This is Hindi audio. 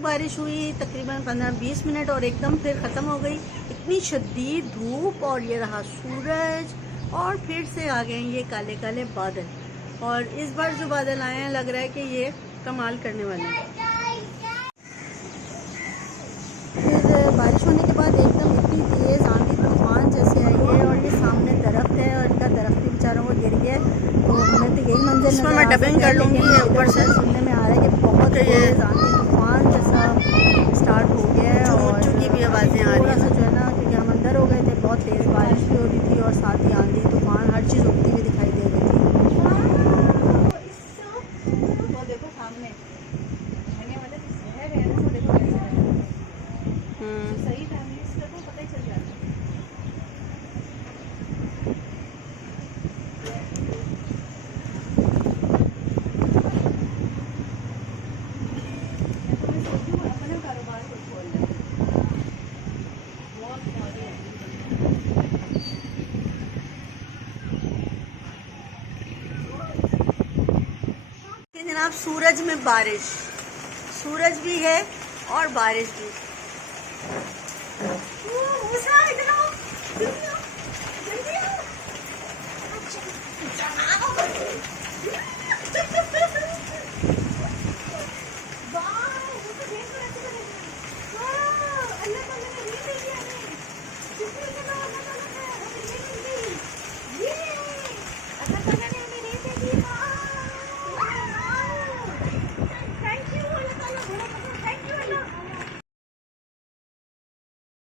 बारिश हुई तकरीबन 15-20 मिनट और एकदम फिर ख़त्म हो गई। इतनी शदीद धूप और ये रहा सूरज और फिर से आ गए ये काले काले बादल। और इस बार जो बादल आए हैं लग रहा है कि ये कमाल करने वाले हैं। फिर बारिश होने के बाद एकदम इतनी तेज़ आंधी तूफान जैसे आई है और ये सामने दरख्त है और इनका दरख्त भी बेचारों को गिर गया है। तो हमें तो यही मंजर इसमें मैं डबिंग कर लूँगी। ऊपर से सुनने में आ रहा है कि बहुत तेज़ आंधी तूफान जैसा स्टार्ट हो गया है और की भी आवाज़ें आ रही थोड़ा सा हैं। जो है ना, क्योंकि हम अंदर हो गए थे, बहुत तेज़ बारिश भी हो रही थी और साथ ही आंधी तूफान हर चीज़ उगती हुई दिखाई दे रही थी। वो देखो सामने शहर है ना, वो देखो कैसे सही फैमिली इसका तो पता ही चल जाता है। अपना कारोबार को खोल लें। जनाब सूरज में बारिश, सूरज भी है और बारिश भी। जल्दी आओ।